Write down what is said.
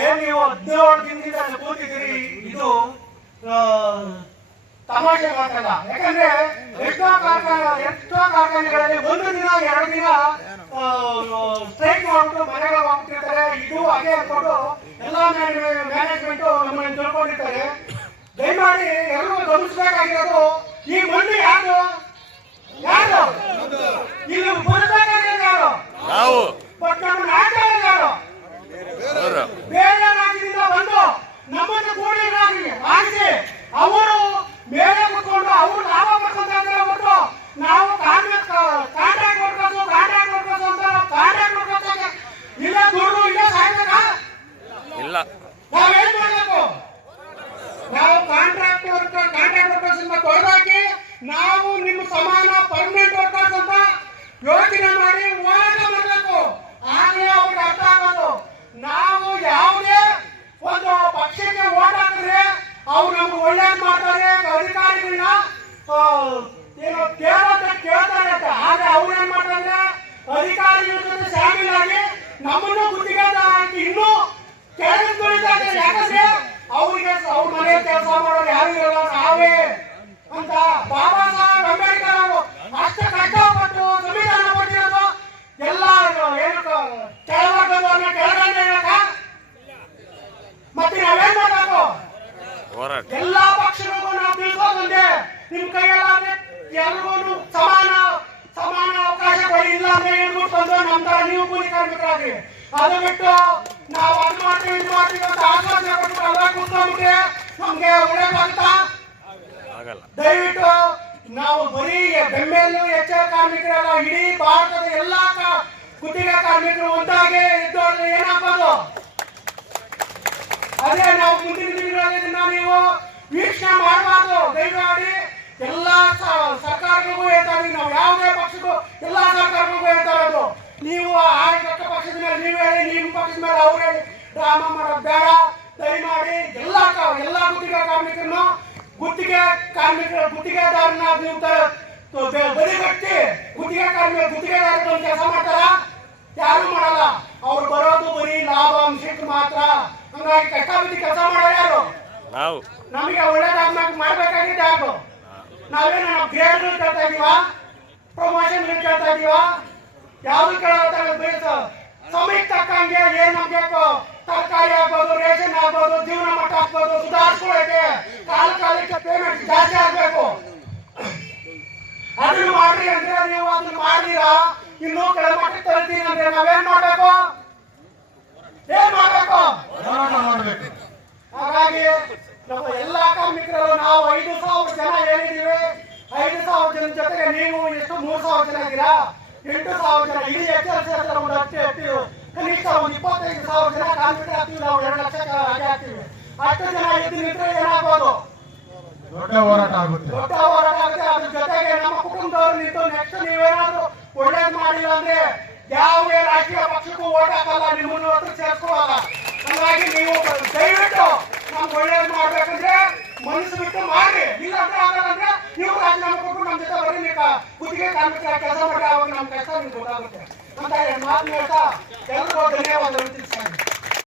ಏನ್ ನೀವು 17 ದಿನದಿಂದ ಕೂತಿದ್ದೀರಿ, ಇದು ತಮಾಷೆ ಮಾತಲ್ಲ. ಯಾಕಂದ್ರೆ ಎಷ್ಟೋ ಕಾರ್ಖಾನೆಗಳಲ್ಲಿ 1 ದಿನ 2 ದಿನ ಸ್ಟ್ರೈಕ್ ಮಾಡ್ಬಿಟ್ಟು ಮನೆಗಳು ಹೋಗ್ತಿರ್ತಾರೆ. ಇದು ಹಾಗೆ ಅನ್ಕೊಂಡು ಎಲ್ಲಾ ಮ್ಯಾನೇಜ್ಮೆಂಟ್ ನಮ್ಮನ್ನು ತಿಳ್ಕೊಂಡಿರ್ತಾರೆ. ದಯಮಾಡಿ ಎಲ್ಲರೂ ಗಮನಿಸಬೇಕಾಗಿರೋದು, ಈ ಮಂದಿ ಯಾರು ಇಲ್ಲಿ ಬರಬೇಕಾಗಿರೋದು ಯಾರು? ಬಟ್ ನಮ್ಮ ನಾಯಕ ಯಾರು? ಬೇರೆ ರಾಜ್ಯದಿಂದ ಬಂದು ನಮ್ಮನ್ನು ಕೂಡಿಸಿ ಅವರು ಮೇಲೆ ಕುತ್ಕೊಂಡು ಅವರು ಲಾಭ ಮಾಡ್ಕೊಂಡ್ರೆ ಹೊರತು ನಾವು ಕಾಂಟ್ರಾಕ್ಟ್ ಕೊಡ್ಕೋದು ಅಂತ ಕಾಂಟ್ರಾಕ್ಟ್ ಕೊಡ್ಕೋದು ಇಲ್ಲ, ದುಡ್ಡು ಇಲ್ಲ, ಸಾಯ್ಬೇಕಾ? ಇಲ್ಲ, ನಾವೇನ್ ಮಾಡ್ಬೇಕು? ನಾವು ಕಾಂಟ್ರಾಕ್ಟ್ ವರ್ಕರ್ಸ್ ಇಂದ ತೊಡೆದಾಕಿ ನಾವು ನಿಮ್ಮ ಸಮಾನ ಪರ್ಮನೆಂಟ್ ವರ್ಕರ್ಸ್ ಅಂತ ಯೋಚನೆ ಮಾಡಿ ಹೋರಾಟ ಮಾಡಬೇಕು. ಆಗಲೇ ಅವ್ರಿಗೆ ಅರ್ಥ ಆಗೋದು. ನಾವು ಯಾವುದೇ ಒಂದು ಪಕ್ಷಕ್ಕೆ ಓಟ್ ಹಾಕಿದ್ರೆ ಅವ್ರು ನಮ್ಗೆ ಒಳ್ಳೇದು ಮಾಡ್ತಾರೆ, ಅಧಿಕಾರಿಗಳನ್ನ ಏನು ಕೇಳ್ತಾರೆ. ಆದ್ರೆ ಅವ್ರು ಏನ್ ಮಾಡ್ತಾರೆ, ಅಧಿಕಾರಿಗಳ ಜೊತೆ ಶಾಮಿಲ್ ಆಗಿ ನಮ್ಮನ್ನು ಗುತ್ತಿಗೆದಾರ ಇನ್ನೂ ಕೆಳಗೆ ತುಳಿತಾರೆ. ಯಾಕಂದ್ರೆ ಅವ್ರಿಗೆ ಅವ್ರ ಮನೆ ಕೆಲಸ ಮಾಡೋರು ಯಾರು ಇರಲ್ಲ, ನಾವೇ ಅಂತ. ಬಾಬಾ ಸಾಹೇಬ್ ಅಂಬೇಡ್ಕರ್ ಅವರು ಅಷ್ಟು ಕಷ್ಟಪಟ್ಟು ಸಂವಿಧಾನ ಕೊಟ್ಟಿರೋದು ಎಲ್ಲ ಏನು ಕೆಳವರ್ಗದವ್ರನ್ನ ಕೆಳಗಡೆ ಹೇಳಕ. ಮತ್ತೆ ನಾವೇನ್ ಮಾಡಬೇಕು? ಎಲ್ಲಾ ಪಕ್ಷಗಳಿಗೂ ನಾವು ತಿಳ್ಕೊಂಡ್ಬಂದೆ, ನಿಮ್ ಕೈಯಲ್ಲಾದ್ರೆ ಎಲ್ರಿಗೂ ಸಮಾನ ಅವಕಾಶ ಕೊಡಿ. ಇಲ್ಲ ಅಂದ್ರೆ ಹೇಳ್ಬಿಟ್ಟು ನಮ್ ತರ ನೀವು ಕೂಲಿ ಕಾರ್ಮಿಕರಾಗಿ ಅದು ಬಿಟ್ಟು ನಾವು ಅದು ಮಾಡ್ತೀವಿ ಇದು ಮಾಡ್ತೀವಿ ಅಂತ ಆಶ್ವಾಸನೆ ಕೊಟ್ಟು ಅಲ್ಲ ಕೂತ್ಕೊಂಡ್ಬಿಟ್ರೆ ನಮ್ಗೆ ಒಳ್ಳೇದಾಗುತ್ತಾ? ದಯವಿಟ್ಟು ನಾವು ಬರೀ ಬೆಮ್ಮೆಲ್ಲು ಹೆಚ್ಚಳ ಕಾರ್ಮಿಕರೆಲ್ಲ ಇಡೀ ಭಾರತದ ಎಲ್ಲಾ ಗುತ್ತಿಗೆ ಕಾರ್ಮಿಕರು ಒಂದಾಗೆ ಇದ್ದವ್ರು ಏನಾಗ್ಬೋದು? ಅದೇ ನಾವು ಮುಂದಿನ ದಿನಗಳಲ್ಲಿ ನೀವು ವೀಕ್ಷಣೆ ಮಾಡಬಾರ್ದು. ದಯಮಾಡಿ ಎಲ್ಲಾ ಸರ್ಕಾರಗಳಿಗೂ ಹೇಳ್ತಾ ಇದೀವಿ, ನಾವು ಯಾವುದೇ ಪಕ್ಷಕ್ಕೂ ಎಲ್ಲಾ ಸರ್ಕಾರಗಳಿಗೂ ಹೇಳ್ತಾ ಇರೋದು, ನೀವು ಆಡಳಿತ ಪಕ್ಷದ ಮೇಲೆ ನೀವು ಹೇಳಿ, ನಿಮ್ಮ ಪಕ್ಷದ ಮೇಲೆ ಅವ್ರು ಹೇಳಿ ಡ್ರಾಮಾ ಮಾಡೋದು ಬೇಡ. ದಯಮಾಡಿ ಎಲ್ಲಾ ಗುತ್ತಿಗೆ ಕಾರ್ಮಿಕರನ್ನು ಗುತ್ತಿಗೆದಾರನ್ನ ನೀವು ಬದಿಗಟ್ಟಿ ಗುತ್ತಿಗೆದಾರ ಕೆಲಸ ಮಾಡ್ತಾರ? ಯಾರು ಮಾಡಲ್ಲ. ಅವ್ರು ಬರೋದು ಬರೀ ಲಾಭಾಂಶಕ್ಕೆ ಮಾತ್ರ. ಹಂಗಾಗಿ ಕಷ್ಟಪಟ್ಟು ಕೆಲಸ ಮಾಡೋ ಯಾರು? ನಮಗೆ ಒಳ್ಳೇದಾಗ ಮಾಡ್ಬೇಕಾಗಿದ್ದ ಯಾರು? ನಾವೇನು ನಾವು ಗ್ರೇಡ್ ಕೇಳ್ತಾ ಇದೀವ, ಪ್ರಮೋಷನ್ ಕೇಳ್ತಾ ಇದೀವ? ಯಾವ್ದು ಕೇಳೋ ಸಮಯಕ್ಕೆ ತಕ್ಕಂಗೆ ಏನ್ ನಮ್ಗೆ ತರಕಾರಿ ಆಗ್ಬೋದು, ರೇಷನ್ ಆಗ್ಬೋದು, ಜೀವನ ಮಟ್ಟ ಆಗ್ಬೋದು ಸುಧಾರಿಸ್ಕೊಳ್ಳಕ್ಕೆ ಕಾಲಕ್ಕೆ ಪೇಮೆಂಟ್ ಜಾಸ್ತಿ ಆಗ್ಬೇಕು. ಅದನ್ನು ಮಾಡ್ರಿ ಅಂದ್ರೆ ನೀವು ಅದನ್ನ ಮಾಡಿದೀರಾ, ಇನ್ನೂ ಕೆಳಮಟ್ಟಕ್ಕೆ ತರ್ತೀನಿ ಅಂದ್ರೆ ನಾವೇನ್ ಮಾಡ್ಬೇಕು? ಏನ್ ಮಾಡ್ಬೇಕು? ಹಾಗಾಗಿ ನಮ್ಮ ಎಲ್ಲಾ ಕಾರ್ಮಿಕರಲ್ಲೂ ನಾವು 5,000 ಜನ ಹೇಳಿದೀವಿ. 5,000 ಜನ ಜೊತೆಗೆ ನೀವು ಎಷ್ಟು 3,000 ಜನ ಇದ್ದೀರಾ? 8,000 ಜನ. ಇಡೀ ಕನಿಷ್ಠ ಒಂದು 25,000 ಜನ ಕಾರ್ಮಿಕರು ಆಗ್ತೀವಿ. ನಾವು 2 ಲಕ್ಷ ಹಾಗೆ ಆಗ್ತೀವಿ. ಅಷ್ಟು ಜನ ಇದ್ದು ನಿಂತ್ರೆ ಏನಾಗ್ಬೋದು? ದೊಡ್ಡ ಹೋರಾಟ ಆಗುತ್ತೆ. ಅದ್ರ ಜೊತೆಗೆ ನಮ್ಮ ಕುಟುಂಬದವ್ರು ನಿಂತು ನೆಕ್ಸ್ಟ್ ನೀವೇನಾದ್ರೂ ಒಳ್ಳೇದು ಮಾಡಿಲ್ಲ ಅಂದ್ರೆ ಯಾವುದೇ ರಾಜಕೀಯ ಪಕ್ಷಕ್ಕೂ ಓಟ್ ಹಾಕಲ್ಲ, ನಿಮ್ಮನ್ನು ಹತ್ರ ಸೇರ್ಕೊಳ್ಳಲ್ಲ. ಹಾಗಾಗಿ ನೀವು ದಯವಿಟ್ಟು ನಮ್ಗೆ ಒಳ್ಳೇದು ಮಾಡ್ಬೇಕಂದ್ರೆ ಮನಸ್ಸು ಬಿಟ್ಟು ಮಾಡಿ. ಇಲ್ಲ ಅಂದ್ರೆ ಆಗಲ್ಲ ಅಂದ್ರೆ ನೀವು ರಾಜೀನಾಮೆ ಕೊಟ್ಟು ನಮ್ಮ ಜೊತೆ ಬರೀ ಗುತ್ತಿಗೆ ಕಾರ್ಮಿಕರ ಕೆಲಸ ಮಾಡಿ, ಅವಾಗ ನಮ್ಮ ಕಷ್ಟ ನಿಮ್ಗೆ ಗೊತ್ತಾಗುತ್ತೆ ಅಂತ ಮಾತು ಹೇಳ್ತಾ ಎಲ್ರಿಗೂ ಧನ್ಯವಾದಗಳು ತಿಳಿಸ್ತಾರೆ.